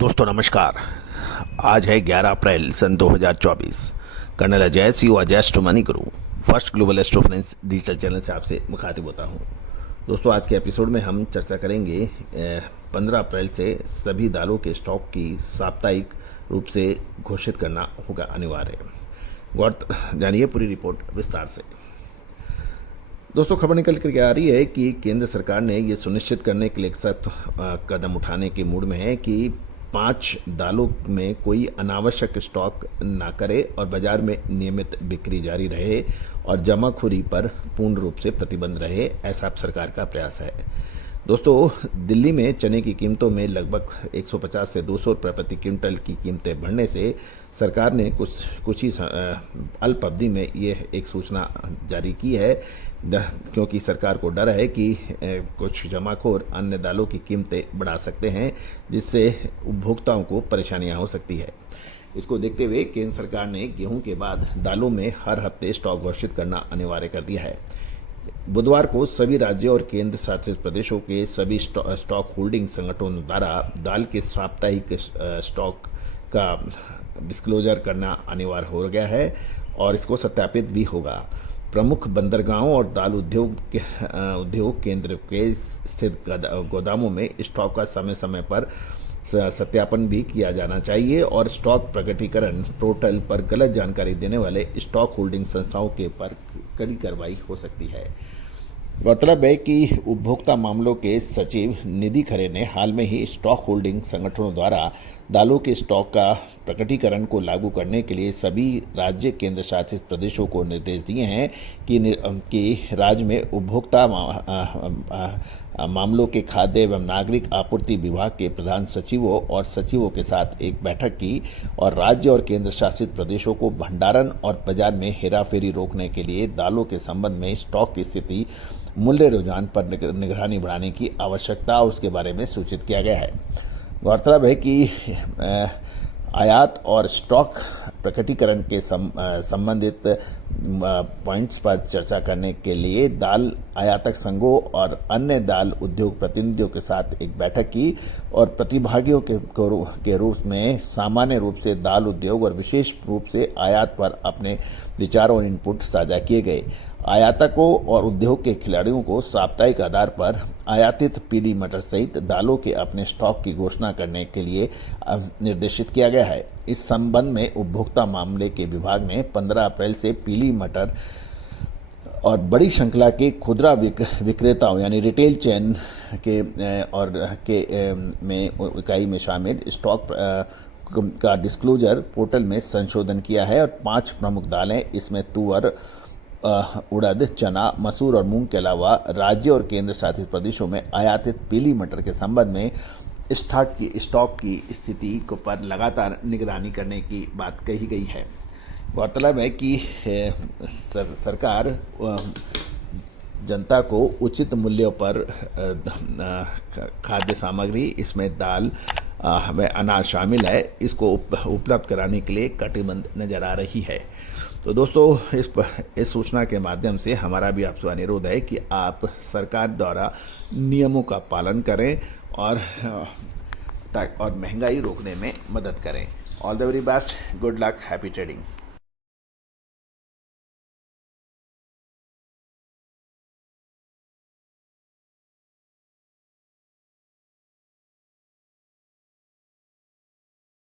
दोस्तों नमस्कार। आज है 11 अप्रैल सन 2024। कर्नल अजय सी अजय मनी गुरु फर्स्ट ग्लोबल एस्ट्रोफाइनेंस डिजिटल चैनल से आपसे मुखातिब होता हूं। दोस्तों आज के एपिसोड में हम चर्चा करेंगे 15 अप्रैल से सभी दालों के स्टॉक की साप्ताहिक रूप से घोषित करना होगा अनिवार्य। जानिए पूरी रिपोर्ट विस्तार से। दोस्तों खबर निकल कर आ रही है कि केंद्र सरकार ने ये सुनिश्चित करने के लिए एक सख्त कदम उठाने के मूड में है कि 5 दालों में कोई अनावश्यक स्टॉक ना करे और बाजार में नियमित बिक्री जारी रहे और जमाखोरी पर पूर्ण रूप से प्रतिबंध रहे, ऐसा अब सरकार का प्रयास है। दोस्तों दिल्ली में चने की कीमतों में लगभग 150 से 200 रुपये प्रति क्विंटल की कीमतें बढ़ने से सरकार ने कुछ ही अल्प अवधि में ये एक सूचना जारी की है, क्योंकि सरकार को डर है कि कुछ जमाखोर अन्य दालों की कीमतें बढ़ा सकते हैं, जिससे उपभोक्ताओं को परेशानियां हो सकती है। इसको देखते हुए केंद्र सरकार ने गेहूं के बाद दालों में हर हफ्ते स्टॉक घोषित करना अनिवार्य कर दिया है। बुधवार को सभी राज्यों और केंद्र शासित प्रदेशों के सभी स्टॉक होल्डिंग संगठनों द्वारा दाल के साप्ताहिक स्टॉक का डिस्क्लोजर करना अनिवार्य हो गया है और इसको सत्यापित भी होगा। प्रमुख बंदरगाहों और दाल उद्योग केंद्र के स्थित गोदामों में स्टॉक का समय समय पर सत्यापन भी किया जाना चाहिए और स्टॉक प्रकटीकरण पोर्टल पर गलत जानकारी देने वाले स्टॉक होल्डिंग संस्थाओं के ऊपर कड़ी कार्रवाई हो सकती है। गौरतलब है कि उपभोक्ता मामलों के सचिव निधि खरे ने हाल में ही स्टॉक होल्डिंग संगठनों द्वारा दालों के स्टॉक का प्रकटीकरण को लागू करने के लिए सभी राज्य केंद्र शासित प्रदेशों को निर्देश दिए हैं कि राज्य में उपभोक्ता मामलों के खाद्य एवं नागरिक आपूर्ति विभाग के प्रधान सचिवों और सचिवों के साथ एक बैठक की और राज्य और केंद्र शासित प्रदेशों को भंडारण और बाजार में हेराफेरी रोकने के लिए दालों के संबंध में स्टॉक की स्थिति, मूल्य रुझान पर निगरानी बढ़ाने की आवश्यकता और उसके बारे में सूचित किया गया है। गौरतलब है कि आयात और स्टॉक प्रकटीकरण के संबंधित पॉइंट्स पर चर्चा करने के लिए दाल आयातक संघों और अन्य दाल उद्योग प्रतिनिधियों के साथ एक बैठक की और प्रतिभागियों के रूप में सामान्य रूप से दाल उद्योग और विशेष रूप से आयात पर अपने विचार और इनपुट साझा किए गए। आयातकों और उद्योग के खिलाड़ियों को साप्ताहिक आधार पर आयातित पीली मटर सहित दालों के अपने स्टॉक की घोषणा करने के लिए निर्देशित किया गया है। इस संबंध में उपभोक्ता मामले के विभाग ने 15 अप्रैल से पीली मटर और बड़ी श्रृंखला के खुदरा विक्रेताओं यानी रिटेल चेन इकाई में शामिल स्टॉक का डिस्क्लोजर पोर्टल में संशोधन किया है और 5 प्रमुख दालें, इसमें तुअर, उड़द, चना, मसूर और मूंग के अलावा राज्य और केंद्र शासित प्रदेशों में आयातित पीली मटर के संबंध में स्टॉक की स्थिति को पर लगातार निगरानी करने की बात कही गई है। गौरतलब है कि सरकार जनता को उचित मूल्यों पर खाद्य सामग्री, इसमें दाल में अनाज शामिल है, इसको उपलब्ध कराने के लिए कटिबद्ध नजर आ रही है। तो दोस्तों इस सूचना के माध्यम से हमारा भी आपसे अनुरोध है कि आप सरकार द्वारा नियमों का पालन करें और महंगाई रोकने में मदद करें। All the very best, good luck, happy trading.